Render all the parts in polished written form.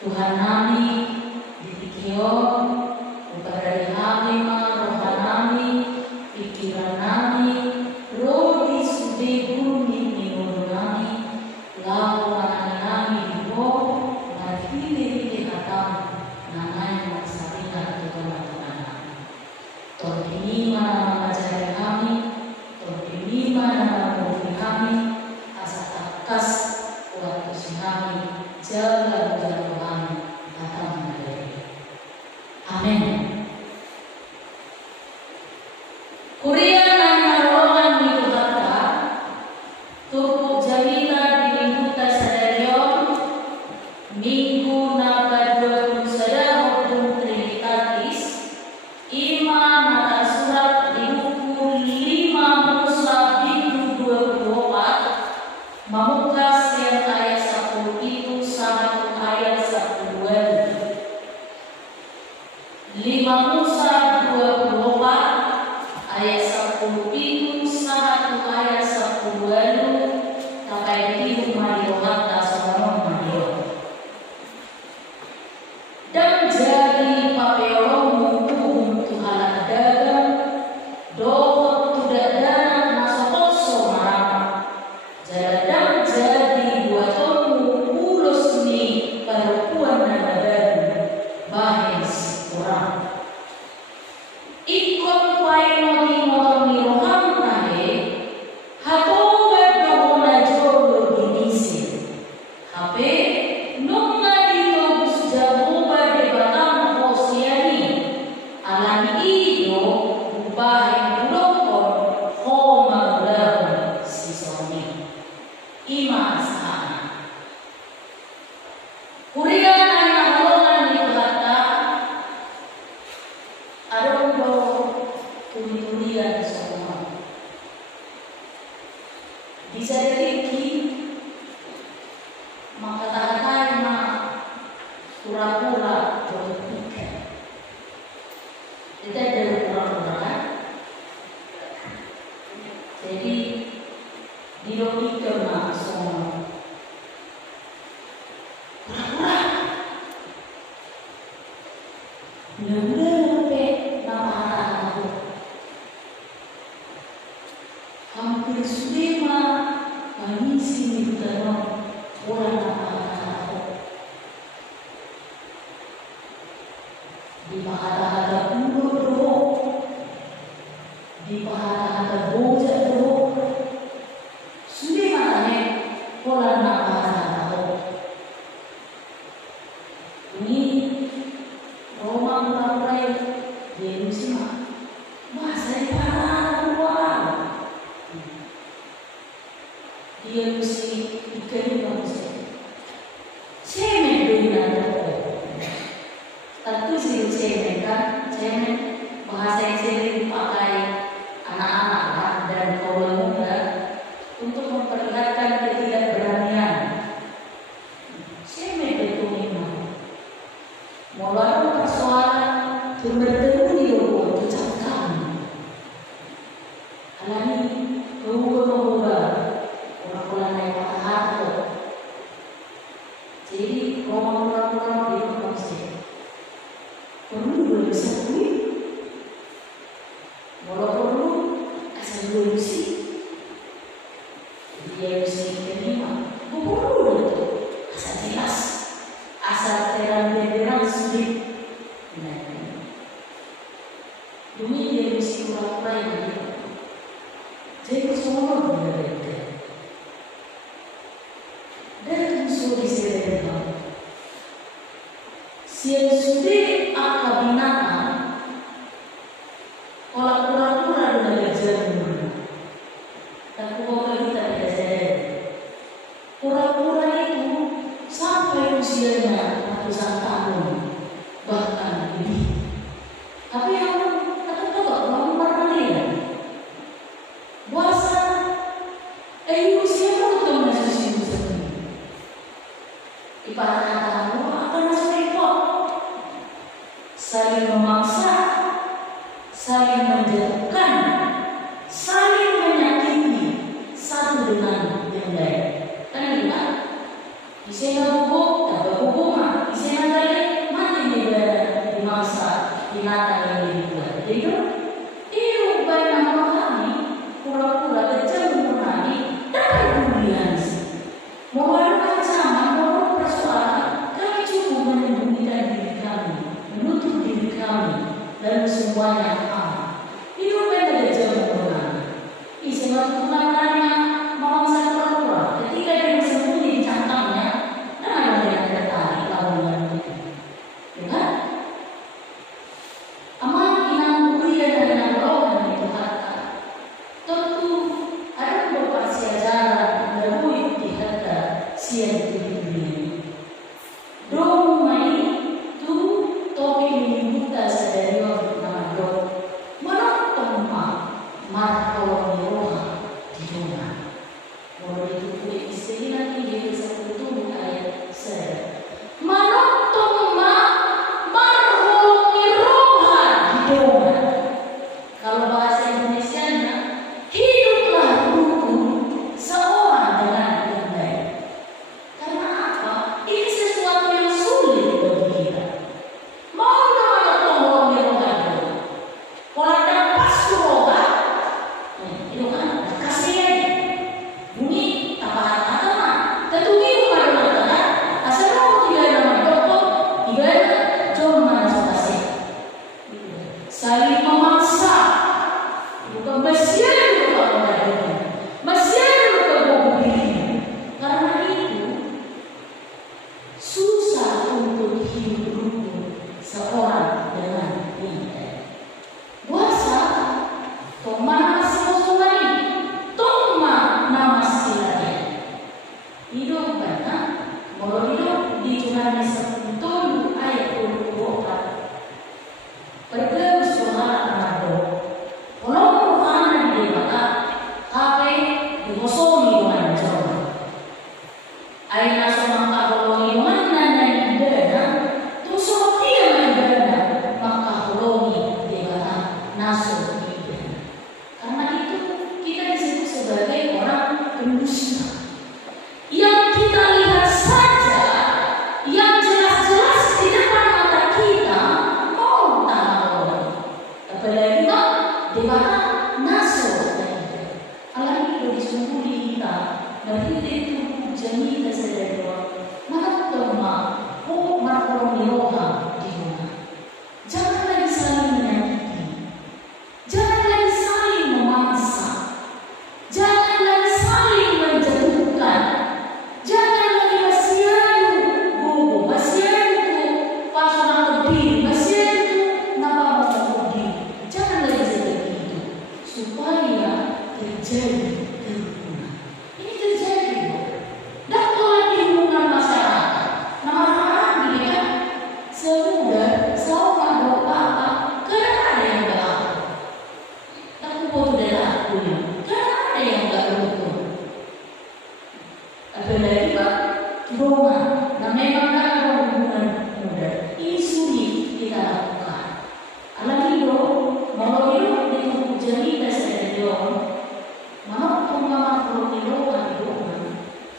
Tuhan nami ditikio upadari halima roha nami pikiran nami rodi sude bumi minggu nami lau manani nami dibo marhili hatam nanai maksarina Tuhan Torpini mana mengajari kami Torpini mana memulih kami asa takas waktu si kami jaga Tuhan datang dari amin. Kuria dan narongan minggu kata tubuh jamila di minggu tasadarion minggu nabadun saya hodung trinitatis ima nata surat di buku 5 Musa minggu 24 Mamukas yang ayat 10 itu sama ayat 10 5 Musa 24 ayat 10 itu sama ayat 10 sampai di Mario kata sama Mario dan jadi papeolomu untuk hal dagang doa tidak dana masuk somara jalan jadi buat kamu ulos nih perempuan dan bahas orang ikut pakai motor miroham nahe hato berdoa jodoh dinisir HP nunga dito sudah ubah di batang posiani alani iyo ubah bulokon homa bulawan si Sony ima sana kuria anak halongan di kata adondo tuli-tulian semua bisa jadi maka kata-kata pura-pura berpikir kita ada pura-pura jadi dilogika semua pura-pura benar-benar nama aku hampir sudah mengisi dalam orang aku di pahala dulu di pahala bojak dulu sudah mana orang aku ini Roma mulai dia musim bahasa parah luar dia mesti ikan manusia cemen dunia tentu sih cemen kan cemen bahasa yang sering dipakai anak-anak kan, dan kaum muda untuk memperlihatkan ketidakberanian cemen itu memang mulai persoalan bertemu di rumah ucapkan alami kemudian orang-orang yang patah hati jadi orang-orang di rumah perlu disakui perlu asal solusi dia bisa terima perlu itu asal jelas asal terang sulit dunia dia mesti pura-pura yang jadi semua benar itu dan musuh diserahkan siang sudah akal binatang kalau pura-pura dengan gajah tapi kalau kita tidak sadar pura-pura itu sampai usianya ratusan tahun bahkan lebih tapi yang kamu pernah lihat bahasa kata-kata akan masuk repot. Saling memaksa, saling menjatuhkan, saling menyakiti satu dengan yang lain. Kan gitu kan? Isena buku, tak buku mah. Isena tadi mati dimaksa binatang yang dibuat. Jadi itu banyak memahami pura-pura kecil mengenai dan kemudian memerlukan sama memerlukan persoalan. Kami cukup menyembunyikan diri kami, menutup diri kami dalam semuanya aman. Itu beda jauh mengenai. Isena tunangannya memaksa pura-pura. Ketika dia bersembunyi di cangkangnya, dan ada yang tertarik lawan itu, ya kan? Aman inang kuliah dan inang rohan itu kata. Tentu ada beberapa siajaran melalui di kata sian itu. Dong mai tu topi menimbulkan sadari waktu nama dong. Menonton markolong roha di rumah. Kalau itu kulit istri nanti dia bisa betul ayat saya. Menonton markolong roha di rumah. Kalau bahasa Indonesianya, hiduplah rukun seorang dengan yang lain. Karena apa? Ini sesuatu yang sulit bagi kita. Mau kemana tolong roha itu? Kalau ada pas roha, itu kan kasihan. Bunyi apa-apa mah. Tentu bingung ada mata. Asal mau tidak ada mata, tidak ada cuma kasih. Saling memaksa. Bukan Mesir itu kalau ada Mesir itu bukan diri. Karena itu susah untuk hidup rukun seorang dengan yang lain. Puasa, tomana sosomani, toma nama silanya. Hidup karena kalau hidup di Tuhan sepenuh ayat 24. Pergi suara anado. Kalau Tuhan di mata, kape dikosongi dengan jauh. Aina sama kabolongi mana yang benar, tu seperti yang benar, maka kolongi di mata naso tidak. Karena itu kita disebut sebagai orang pendusta. Yang kita lihat saja, yang jelas-jelas di depan mata kita, mau tak mau. Apalagi di mata naso. Alami itu disembunyi kita, berarti itu jami kita sadari mana toma, markolong roha di rumah. Jangan lagi saling menyakiti, jangan lagi saling memaksa, jangan lagi saling menjatuhkan, jangan lagi masianu buku, masianu pasangan berdiri, masianu nama berdiri. Jangan lagi seperti itu, supaya terjadi kerukunan. Ini terjadi loh. Dan kalau di lingkungan masyarakat, nama-nama gini kan, semudah, sama apa-apa, karena ada yang gak apa. Tapi butuh dari akunya, karena ada yang gak rukun. Apalagi Pak, rumah, nah memang kan hubungan muda, ini sulit kita lakukan. Alami dong, mau hidup di tubuh jari dasar dong, mau pengalaman kalau di rumah,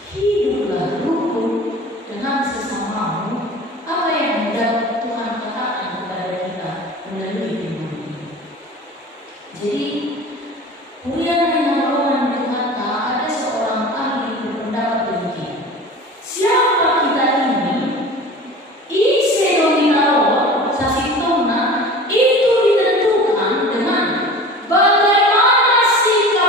hiduplah rukun dengan sesamamu. Apa yang hendak Tuhan katakan kepada kita melalui firman ini. Jadi, Urian yang melawan berkata, ada seorang ahli berpendapat demikian. Siapa kita ini? Ise dominaro sasitona itu ditentukan dengan bagaimana sikap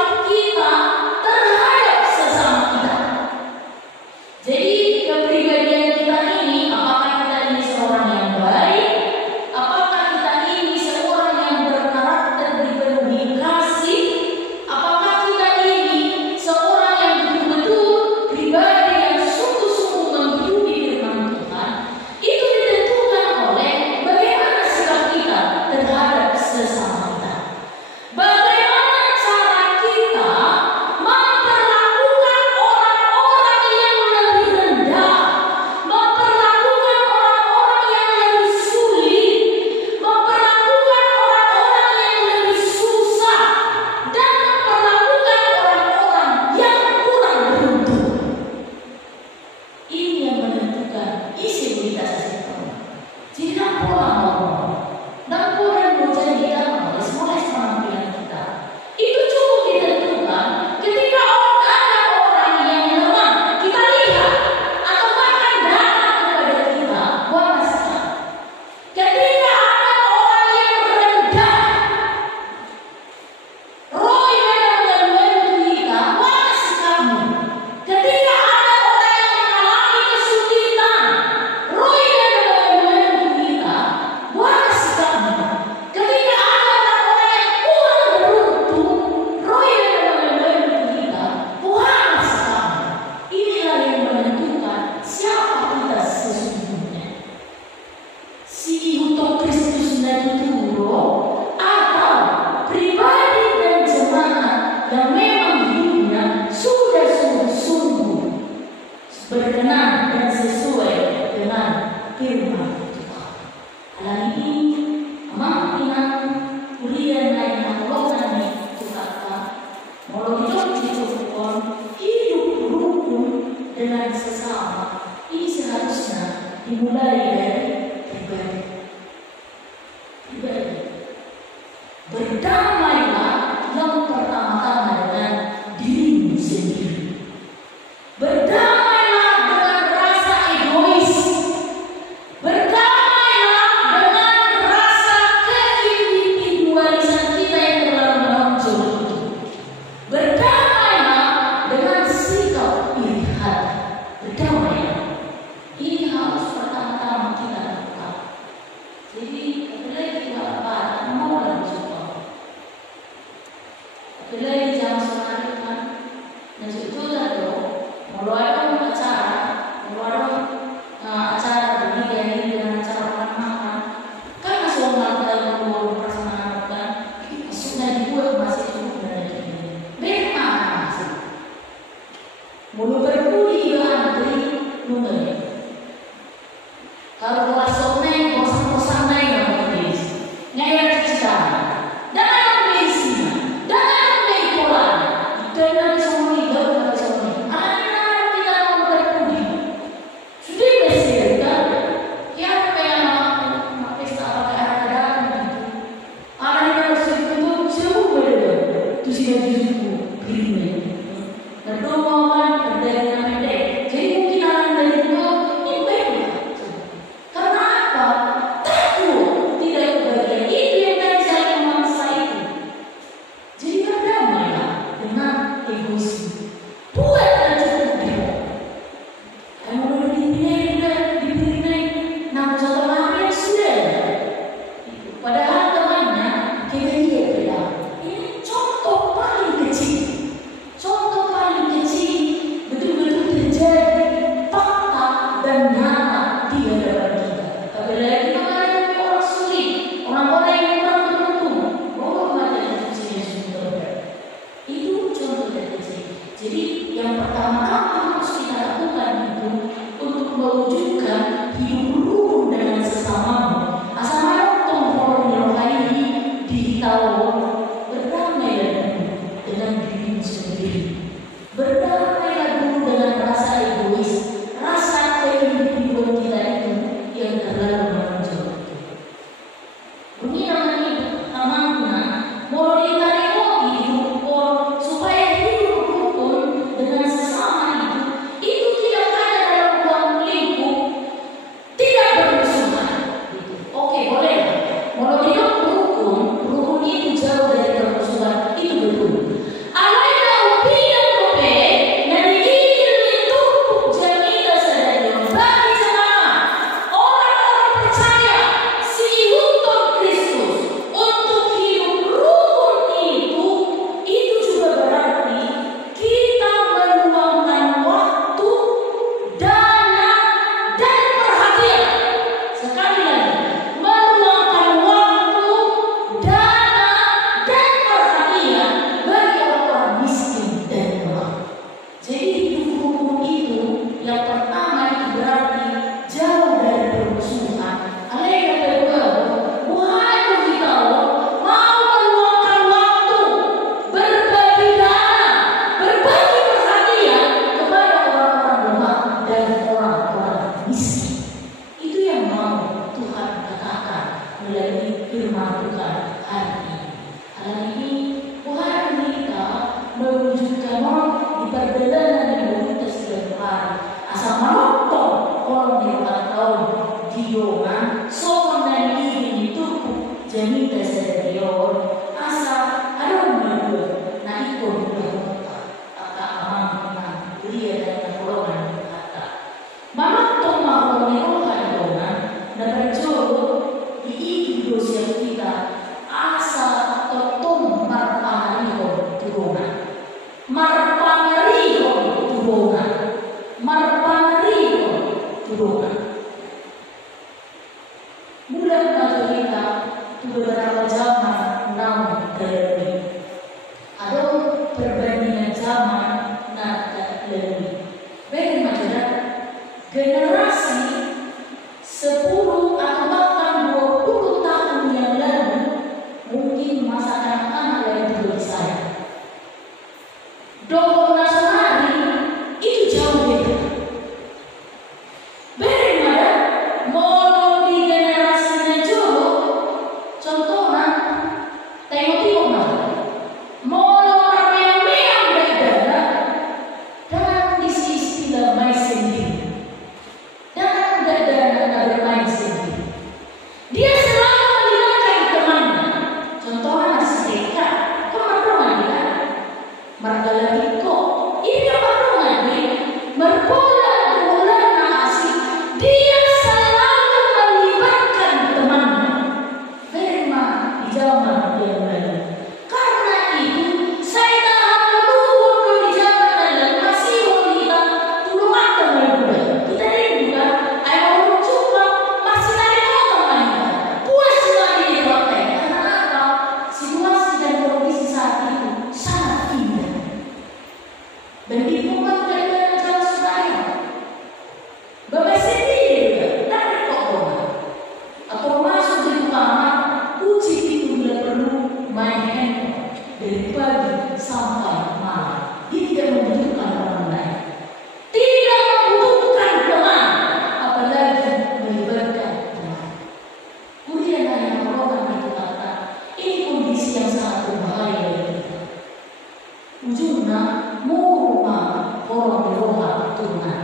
berkenan dan sesuai dengan firman Tuhan. Hal ini mampinan kuliah naik mengolongkan Tuhan. Mau hidup rukun dengan sesama ini seharusnya dimulai dari pribadi. Berdamailah yang pertama-tama dengan dirimu sendiri. Berdamailah dengan rasa egois. Berdamailah dengan rasa keindividualisan kita yang terlalu menonjol itu. Berdamailah dengan sikap iri hati. Berdamailah. Ini harus pertama-tama kita lakukan. Jadi, apabila kita mau dalam suka, apabila jam sekali kan, dan itu lalu meluarkan acara begini dengan acara makan, kan masuk dalam perasaan kan, masuknya dibuat masih cukup dari ini. Memang masih. Mulu berpuli dengan beri number. Kalau bosan naik nggak boleh, nggak cerita, jangan besi, jangan naik pola, jangan semua jangan semua. Anak kita mau berpudi, sudah besi kan? Siapa yang mau pesta ada gitu? Anak yang harus itu semua boleh, tu sih itu pilih. Berdoa kan berdaya pendek, jadi mungkin anak dari itu ini baik. Karena apa? Takut tidak kebahagiaan itu yang tadi saya memaksa itu. Jadi berdamailah dengan egoisme. Buatlah cukup dia. Kamu udah dipilih, nama satu hari sudah. Padahal temannya kita dia bilang ini contoh paling kecil. Contoh paling kecil betul-betul terjadi fakta dan nyata di hadapan kita. Apabila kita menghadapi orang sulit, orang-orang yang kurang beruntung, bahwa mata kecilnya sudah itu contoh kecil. Jadi yang pertama harus kita lakukan itu untuk mewujudkan hidup rukun dengan sesamamu. Asal menonton orang yang lain ditahu berdamai dengan dirimu sendiri. Berdamailah dulu dengan rasa egois, rasa keindividuan kita itu yang terlalu menonjol. Bunyi namanya mau ditarik lagi rukun supaya hidup rukun dengan sesama itu tidak ada dalam ruang lingkup, tidak bermusuhan. Oke, boleh. Mau hidup rukun itu jauh dari bermusuhan, itu betul. Alailah upia tope dan ingin ditumpuk jamila sadari bagi jemaah orang-orang percaya si untuk Kristus untuk hidup rukun itu juga berarti kita meluangkan waktu, dana, dan perhatian. Sekali lagi, meluangkan waktu, dana, dan perhatian bagi orang-orang miskin dan lemah. Jadi hidup rukun itu yang pertama itu berarti jauh dari permusuhan. Ada yang kedua, wahai kita mau meluangkan waktu, berbagi dana, berbagi perhatian kepada orang-orang lemah dan orang-orang miskin. Itu yang mau Tuhan katakan melalui firman Tuhan hari ini. Hari ini Tuhan kita mewujudkan di perjalanan yang kita setiap hari. Asal menonton orang yang tak tahu diongan, sopan dan ingin itu jadi dasar dion. Asal ada berdua, nah itu berdua kata aman dia dan golongan kata. Menonton orang yang diongan dan berjodoh di hidup sosial kita. Asal totom marpangariho turungan, marpangariho turungan. Bulan kita itu beberapa zaman namun dari ada perbandingan zaman lebih. Baik masyarakat generasi 10 atau bahkan 20 tahun yang lalu, mungkin masa anak-anak yang dulu saya, doa nasional itu jauh beda. Bagaimana mau di generasinya dulu, contohnya tengok-tengok mau orang yang berbeda dan isi istilah main sendiri dan ada bermain sendiri. Dia selalu mendengarkan temannya. Contohnya sedeka, kemarungan dia, margalariko. Ini kemarungan dia, berbola asik. Dia selalu melibatkan temannya. Firman di zaman yang lalu. Karena itu saya tahan dulu di zaman lalu masih wanita tulung akan berbuda. Kita rindu kan? Ayo orang coba masih ada orang lain. Puas sekali di hotel. Karena apa? Situasi dan kondisi saat itu sangat indah. Begitu kan dari jalan Surabaya. Bapak sendiri juga dari kok atau masuk di kamar, kunci pintu bila perlu main handphone dari pagi sampai malam. Dia tidak membutuhkan orang lain, tidak membutuhkan teman, apalagi melibatkan teman. Kemudian yang orang itu kata, ini kondisi yang sangat berbahaya bagi kita. Ujungnya mau rumah orang beroha turunan.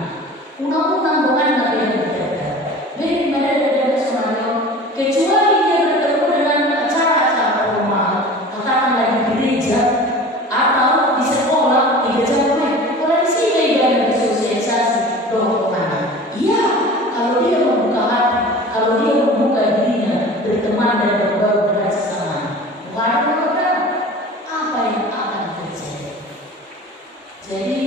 Undang-undang bukan dari yang berbeda. Baik mereka soalnya kecuali dia bertemu dengan acara-acara rumah, katakanlah di gereja atau di sekolah, di gereja lain. Kalau di sini ibadah bersosialisasi doa mana? Iya, kalau dia membuka hati, kalau dia membuka dirinya berteman dan berbaur dengan sesama, bukan apa yang akan terjadi. Jadi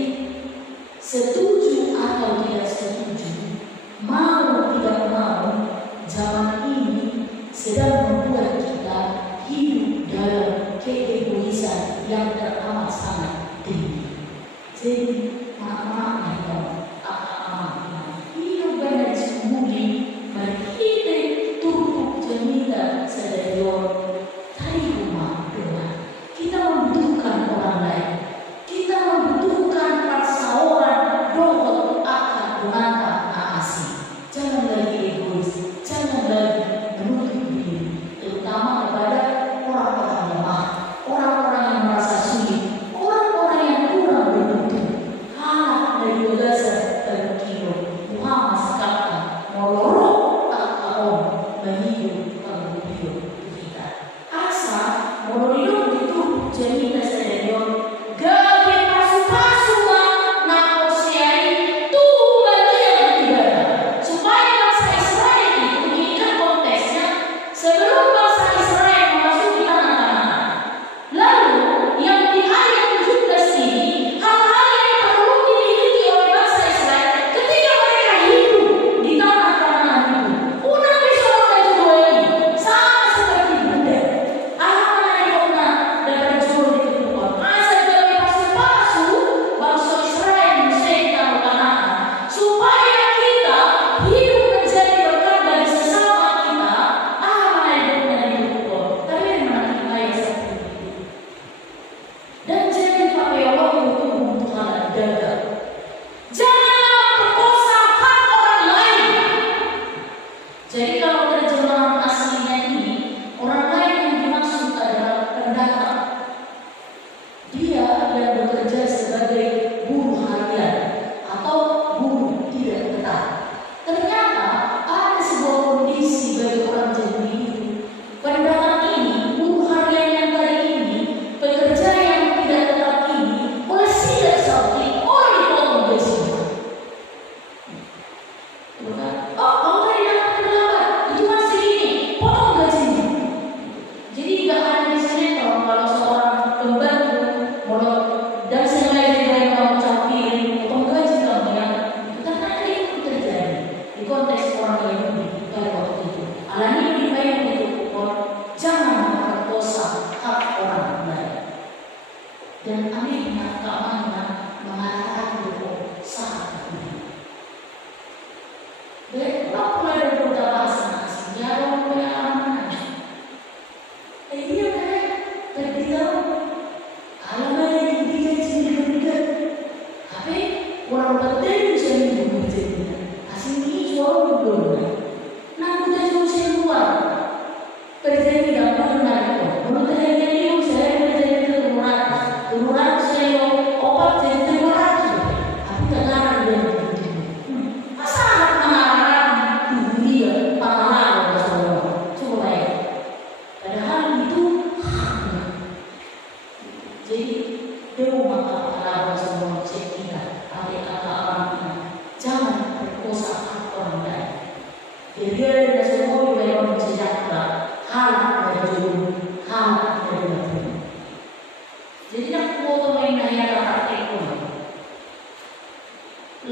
setuju atau tidak setuju, mau tidak mau, zaman ini sedang membuat kita hidup dalam keegoisan yang teramat sangat tinggi. Jadi maaf hidup benar sembunyi, kita turut cerita sedaya dari rumah doa. Kita membutuhkan orang lain. Kita membutuhkan perseorangan doa akan donata asih. Jangan lagi egois, jangan lagi menutup diri, terutama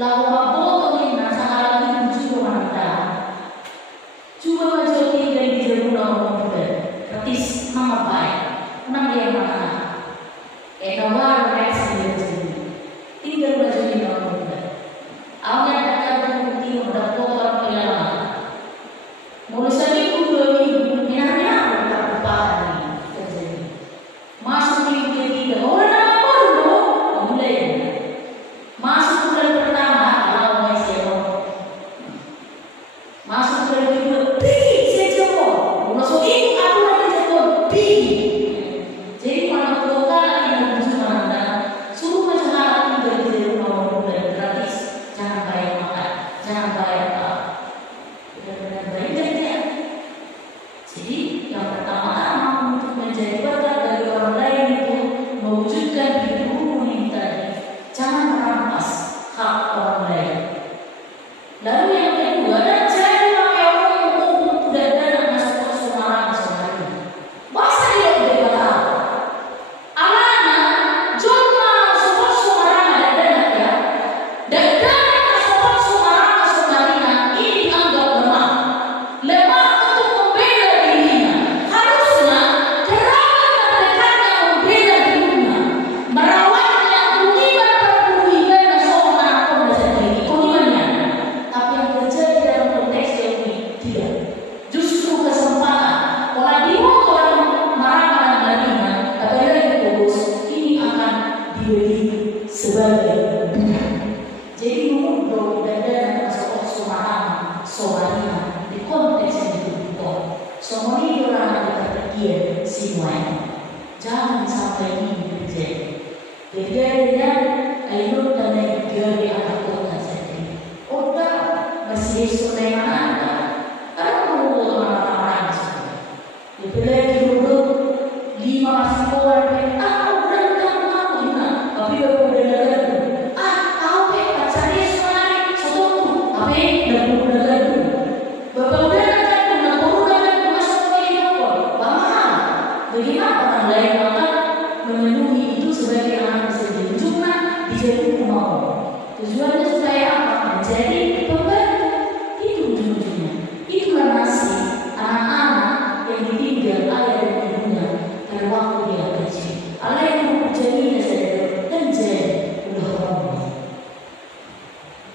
lalu mabotoin nasa halagi juga manda juga majority dari di dalam muda gratis nama baik nang dia mana nawar reaksi dia sendiri tinggal majority dalam muda awalnya datang bukti udah kotor kelama mulai sekali kudu minarnya berapa terjadi masuk di ketiga orang apa dulu mulai masuk bulan pertama kalau masih masuk bulan kedua tinggi saya jempol masuk ini aku nanti jempol tinggi jadi kalau lokal yang berjumpa anda suruh macam apa dari rumah bulan gratis jangan bayar makan jangan bayar apa benar-benar baik saja. Jadi yang pertama-tama untuk menjadi bakat dari orang lain itu mewujudkan hidup ini tadi jangan merampas hak orang lain. Lalu yang kedua dan jangan pakai orang udah dan masuk ke suara sehari. Bahasa dia udah tahu. Alana cuma support suara ada ya. Dan support suara sebenarnya ini dianggap lemah. Lemah untuk membela dirinya. Harusnya kerabat terdekatnya membela dirinya. Merawatnya, mengibar perlindungan dan seorang pun sendiri. Kemudiannya, tapi yang terjadi dalam konteks ini tidak. Justru kesempatan orang dibuat orang merawat darinya, apalagi fokus ini akan diberi sebagai budak. Jadi menurut dan masuk suara soalnya di konteks yang dibutuhkan. Semua ini orang terpikir semuanya. Jangan sampai ini terjadi. Berbeda ayat dan negara anak kota saja. Oda masih Sulaiman ada. Karena mau orang-orang semua. Dibeli dulu 5 masih orang tahu dan tahu juga. Tapi berbeda tahu pacarnya sekali satu. Tapi berbeda Bapak udah kan masuk ke hidup mahal. Bagaimana orang lain akan memenuhi itu sebagai anak sendiri? Cuma dijadi mau. Tujuannya supaya apa? Menjadi pembantu. Itu ujung-ujungnya. Itulah nasib anak-anak yang ditinggal ayah dan ibunya pada waktu dia kecil. Allah yang mempercayainya saja dan jadi udah orang.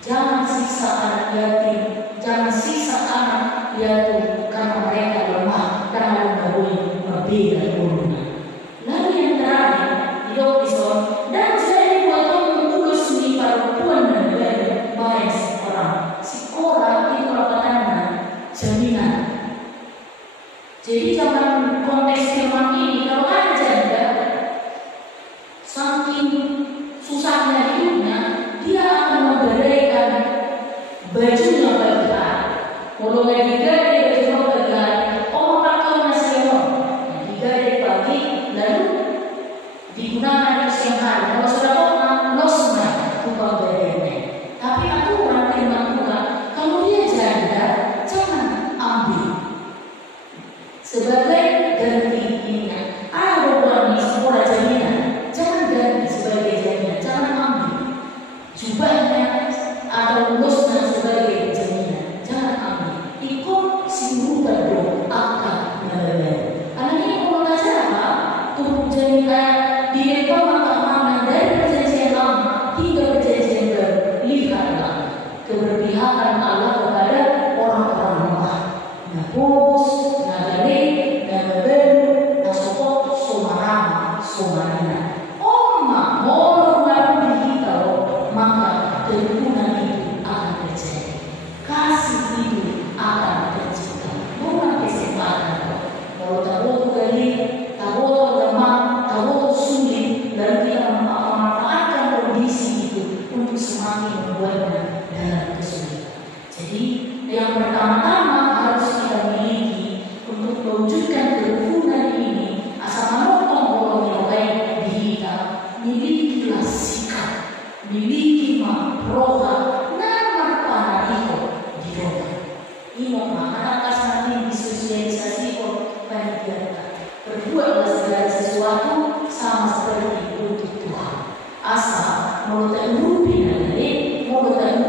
Jangan siksa anak yatim. Jangan siksa anak yatim karena mereka lemah, karena mereka boleh berbeda umurnya. Lalu yang terakhir, Yokison dan jadi buat tugas di perempuan dan baik seorang. Si orang itu apa jaminan. Jadi zaman konteks firman ini kalau ada janda, saking susahnya hidupnya, dia akan memberikan bajunya bagi mulai digade bajunya bagi orang pakai nasional, digade pagi lalu digunakan di siang hari. Kalau sudah orang losnya bukan bedanya. Tapi aturan firman Tuhan kalau dia janda jangan ambil sebagai ganti ininya. Ada orang di sekolah jaminan jangan ganti sebagai jaminan, jangan ambil jubahnya atau losnya sebagai jaminan, jangan ambil. Ikut simbukan dong akan melalui. Karena ini mau belajar apa? Tuh jaminan dia pemahaman dari perjanjian lama hingga perjanjian baru. Lihatlah keberpihakan Allah kepada orang-orang lemah. Nabus, nagale, nagaberu, nasopot, somarama, somarina. Oma, mau nggak dihitau, maka kerukunan itu akan terjadi. Kasih itu akan tercipta. Bukan kesempatan. Kalau tahu gali, tahu lemah, tahu sulit, dan kita memanfaatkan kondisi itu untuk semakin membuatnya dalam kesulitan. Jadi yang pertama-tama harus kita miliki untuk mewujudkan kerukunan ini. Asal menopang orang yang lain di kita, milikilah sikap, miliki roha, nama panahiko di roha. Ini anak kasih disosialisasi panitia. Berbuatlah segala sesuatu sama seperti untuk Tuhan. Asal mau tak rupi nanti, mau tak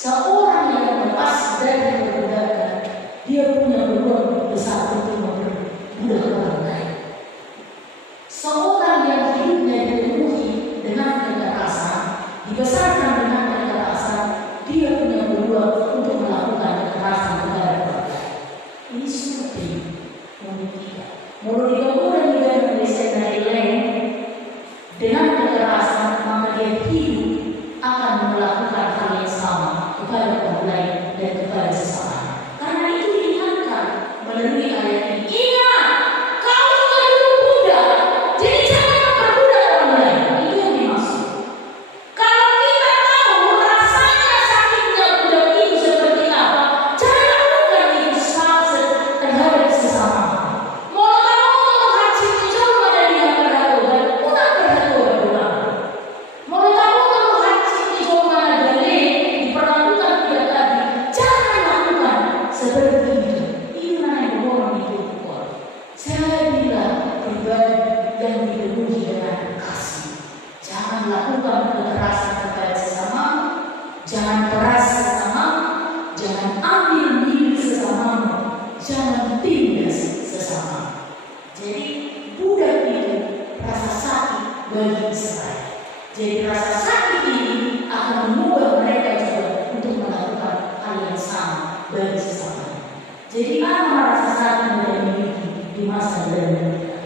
Seorang yang lepas dari perbudakan, dia punya peluang besar untuk memperbudak orang lain. Seorang yang hidupnya dipenuhi dengan kekerasan, dibesarkan dengan kekerasan, dia punya peluang untuk melakukan kekerasan kepada orang lain. Ini seperti memikirkan. Menurut dibangun juga Indonesia dari lain dengan kekerasan, maka dia hidup akan melakukan hal yang sama kepada orang lain dan kepada sesama. Karena itu diingatkan melalui ayat ini. Ingat, kau juga dulu budak, jadi jangan memperbudak orang lain. Itu yang dimaksud. Kalau kita tahu rasanya sakitnya budak itu seperti apa, jangan lakukan itu terhadap sesama. Mau kamu hajim coba dari yang berhatoban, udah berhatoban doang. Mau kamu hajim coba dari diperlakukan dia tadi, jangan lakukan seperti itu. Inilah yang orang itu kuat. Saya bilang pribadi yang dipenuhi dengan kasih. Jangan lakukan kekerasan kepada sesama, jangan keras sesama, jangan ambil milik sesama, jangan tindas sesama. Jadi budak itu rasa sakit bagi Israel. Jadi rasa sakit ini akan mengubah mereka juga untuk melakukan hal yang sama bagi sesama. Jadi apa rasa sakit yang dimiliki di masa lalu?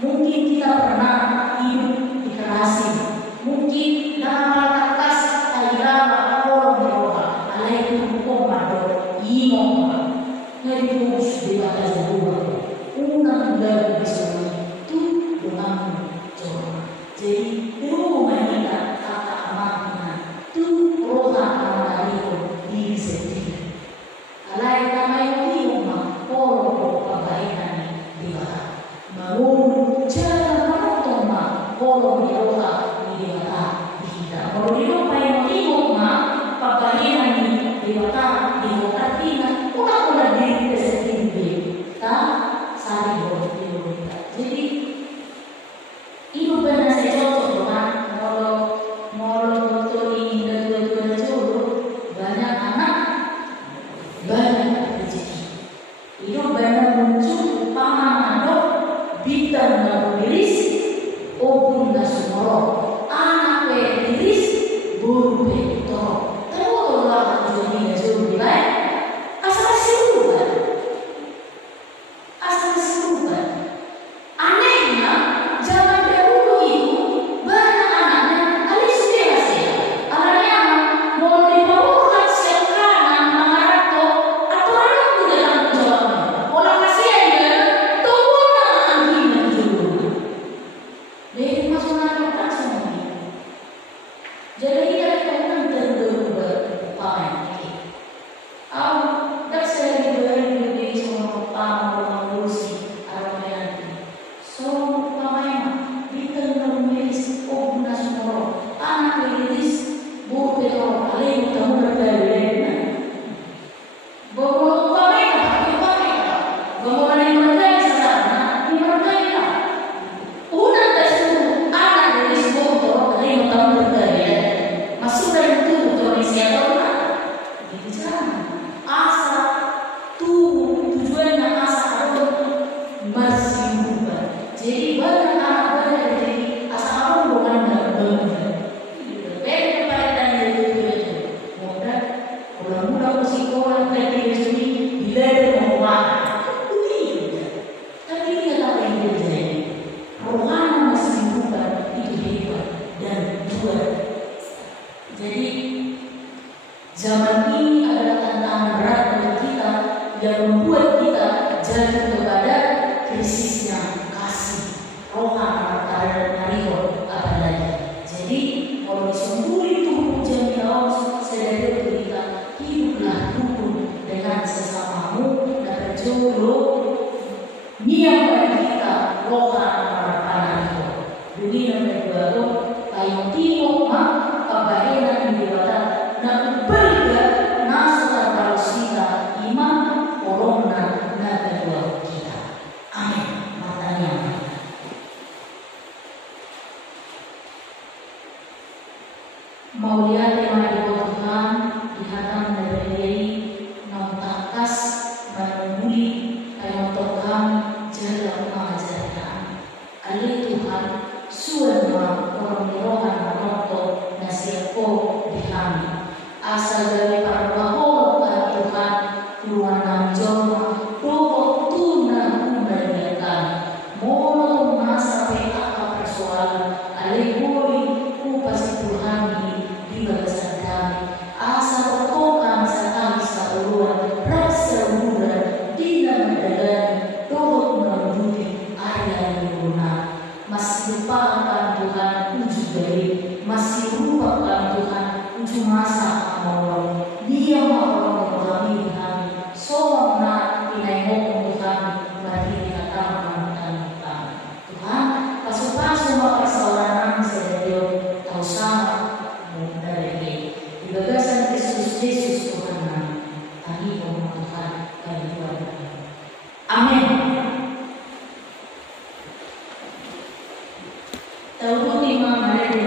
Mungkin kita pernah hidup dikerasi, mungkin dalam hal atas ayah orang berdoa, alaikum komando, imam, ngerius di atas dua, undang dari bisnis itu dengan coba. Jadi rumah kita kata amanah, tu roha amanah diri sendiri. Alai kama yung rumah, orang pabaikan di bawah. Mau jalan menonton mah, orang roha di bawah kita. Kalau di rumah yang timur mah, pabaikan di bawah tina, udah diri sendiri. Tak saling boleh. Jadi ibu benar saya cocok dengan molo betul ini dan dua-dua jodoh, banyak anak, banyak rezeki. Ibu benar muncul paman andok, bintang nabuliris, obun nasumoro, anak pediris, buru pedito. Tahu orang jodohnya jodoh baik, asal siluman. Anehnya, zaman dahulu itu banyak anaknya alis biasa. Anaknya mau dibawa siap kanan, mangarato, atau ada yang dalam jawabnya. Orang kasih aja, tunggu nanti dulu. Dari masuk anak semua. Jadi kita kan terberubah paman ini. Dak saya diberi di semua paman mengurusi. So, pamain di tengah milis oh nasmoro anak milis bu betul alih kamu berbeda bawa pamain bawa yang berbeda sana ini berbeda udah tersebut anak milis bu betul alih kamu berbeda masuk dari itu betul siapa orang bicara asal tujuannya asal masih bukan. Jadi banyak anak banyak jadi asal bukan benar. Beda pada itu. Mudah, mudah sekolah dari sini bila ada mau tapi dia tak yang terjadi. Rohani masih bukan itu hebat dan buat. Jadi zaman ini adalah tantangan berat bagi kita yang membuat kita jatuh kepada krisisnya kasih rohani nariho apa lagi. Jadi kalau disemburi tubuh jami Allah sedari kita hiduplah rukun dengan sesamamu dan berjodoh niat bagi kita rohani nariho. Dunia negara kayu timur mah kabahiran di barat na berga nasukan barosita imam corona na kedua kita. Amin. Matanya. Mau lihat tema Tuhan dihantam dari takas menunggu kayak Tuhan jalan mengajarkan. Ali Tuhan suama orang rohan menonton nasihatku dihami. Asal dari para bahwa Tuhan keluar joma rokok tuna membayarkan. Mono masa PKK persoalan alegori upasi Tuhan di bagasan kami. Asa pokoknya misalkan bisa uluan rasa muda tidak mendagani dohot menuduki area yang guna. Masih lupakan Tuhan ujung dari, masih lupakan Tuhan ujung masa mau dia mau kami kami soalnya inaimok kami bagi kata Tuhan. Pasu-pasu maka seorang sedadio tahu sama dari di bagasan Yesus Tuhan kami Tuhan kami Tuhan. Amin. Tahu 5 hari